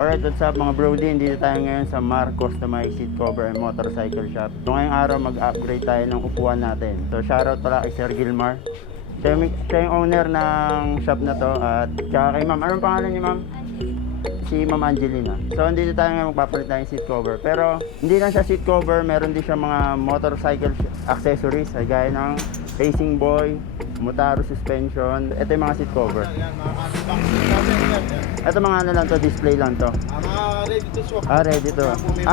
Alright, what's up mga brody? Dito tayo ngayon sa Mar Customized Seat Cover and Motorcycle Shop. So ngayong araw mag-upgrade tayo ng upuan natin. So shoutout pala kay Sir Gilmar. Siya yung owner ng shop na to. At tsaka kay ma'am. Anong pangalan niyo ma'am? Si Ma'am Angelina. So andito tayo ngayon magpapalit tayo ng seat cover. Pero hindi lang siya seat cover, meron din siya mga motorcycle accessories. Gaya ng Racing Boy, Motaro suspension. Ito yung mga seat cover. Ito mga ano lang to, display lang to. Ready to swap. Ready to.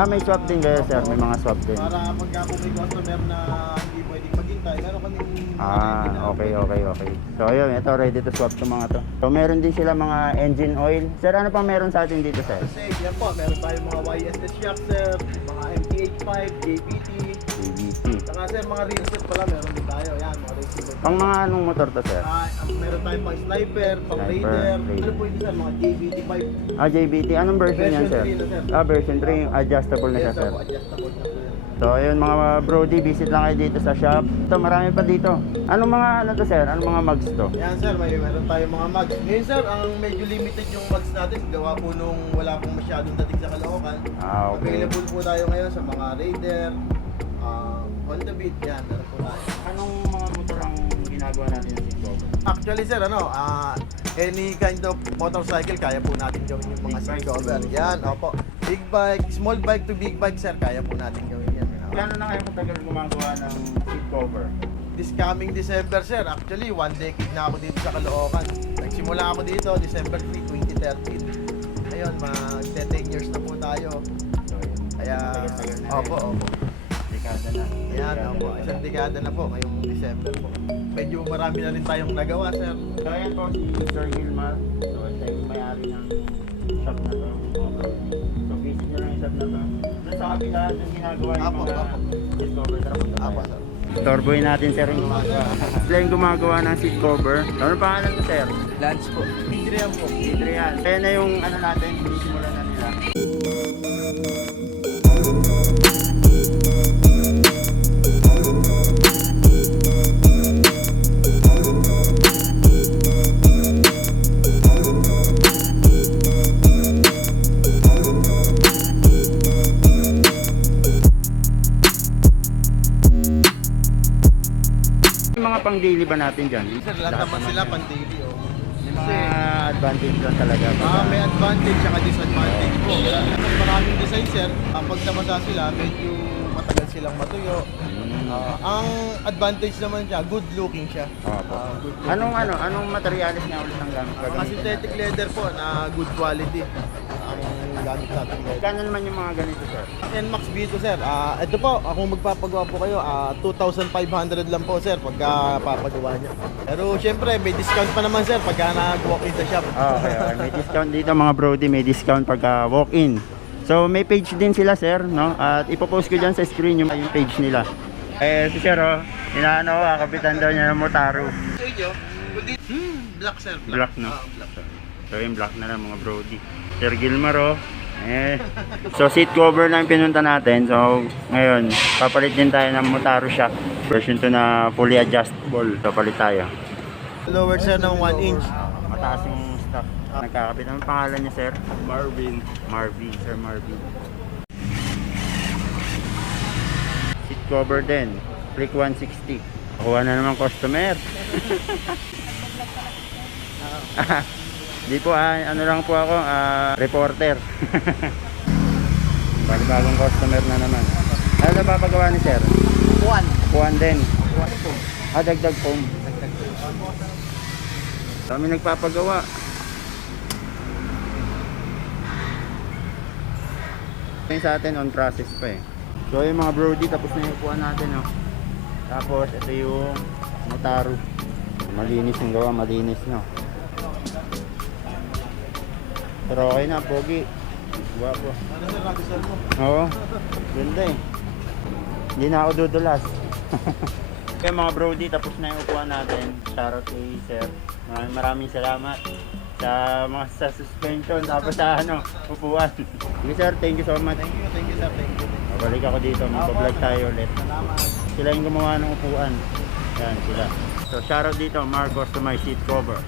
May swap din kayo sir, may mga swap din. Para pagka po may customer na hindi pwedeng maghintay, meron kaming Okay. So ayun, ito ready to swap to mga to. So meron din sila mga engine oil. Sir, ano pang meron sa atin dito sir? Kasi yan po, meron tayong mga YSS shock sir, mga MTH5, JBT. Saka sir, mga real set pala meron din tayo. Yan, mga racing board. Pang mga anong motor to sir? Meron tayong pang sniper, pang raider. Ano po ito sir, mga JBT5. JBT. Anong version yan sir? Version 3 na, sir. Version 3, adjustable na siya sir. Adjustable na sir. So ayun mga brody, visit lang kayo dito sa shop. Ito, marami pa dito. Anong mga ano to sir? Anong mga mugs to? Yan sir, meron tayong mga mags. Ngayon sir, ang medyo limited yung mags natin. Gawa po nung wala pong masyadong dating sa Caloocan. Okay. Available po tayo ngayon sa mga Raider, Honda Beat, yan, meron po tayo. Anong mga motor ang ginagawa natin ng seat cover? Actually sir, any kind of motorcycle, kaya po natin gawin yung mga Big seat bike cover. to- Yan, opo. Big bike, small bike to big bike sir, kaya po natin gawin yan. Gano'n na kayo matagal gumagawa ng seat cover? This coming December sir, actually 1 decade na ako dito sa Caloocan. Nagsimula ako dito December 3, 2013. Ngayon, mag-10 years na po tayo. Kaya, Tagal-tagal na opo. Dekada na. Ayan, opo. Isang dekada na po ngayong December po. Medyo marami na rin tayong nagawa sir. So ayan po si Sir Gilmar. So siya yung may-ari ng shop na to. So visit nyo lang yung shop na to. Doon sa kabila, doon ginagawa yung Apo, mga apo. seat cover. Tara punta Apo tayo. sir. Storeboy natin sir yung gumagawa. Sila yung gumagawa ng seat cover. Ano pangalan mo sir? Lunch po. Adrian po. Adrian. Kaya na yung ano natin, sinisimulan na nila. Yung mga pang daily ba natin dyan? Sir, lahat naman sila pan-daily oh. Yung mga advantage lang talaga. May advantage at disadvantage po. Maraming design sir. Pag namasa sila, medyo matagal silang matuyo. Ang advantage naman siya, good looking siya. Opo. Good looking. Anong materialis nga ulit ang gamit? Mga synthetic leather po na good quality ang gamit natin ngayon. Kano naman yung mga ganito sir? NMAX Vito sir, ito po, kung magpapagawa po kayo, 2,500 lang po sir pagka papagawa nyo. Pero syempre may discount pa naman sir pagka nag-walk in sa shop. Okay. May discount dito mga brody, may discount pagka walk-in. So may page din sila sir, no? At ipopost ko dyan sa screen yung page nila. Si sir inaano kapitan daw niya ng Motaro. Sa inyo, black sir. Black no? Black. So yung black na lang mga brody. Sir Gilmar So seat cover na yung pinunta natin. So ngayon, papalit din tayo ng Motaro shock. Version 2 na fully adjustable. So palit tayo. Lower sir ng 1 inch. Mataas yung stock. Nagkakapit. Anong pangalan niya sir? Marvin. Sir Marvin. Seat cover din. Click 160. Kuha na naman customer. Di po ano lang po ako, reporter. Bagong customer na naman. Ano na papagawa ni sir? Kuhan din. Dagdag foam. Kami nagpapagawa. Yung sa atin on process pa eh. So yung mga brody, tapos na yung upuan natin Tapos ito yung Motaro. Malinis yung gawa, malinis no. Pero okay na, pogi. Guwapo. Ano sir, nakasal mo? Oo, ganda eh. Hindi na ako dudulas. Kaya mga brody, tapos na yung upuan natin. Shoutout kay sir. Maraming salamat sa mga sa suspension, tapos sa upuan. Okay sir, thank you so much. Thank you sir, thank you. Babalik ako dito, mag-vlog tayo ulit. Salamat. Sila yung gumawa ng upuan. Yan sila. So shoutout dito, Mar Customized Seat Cover.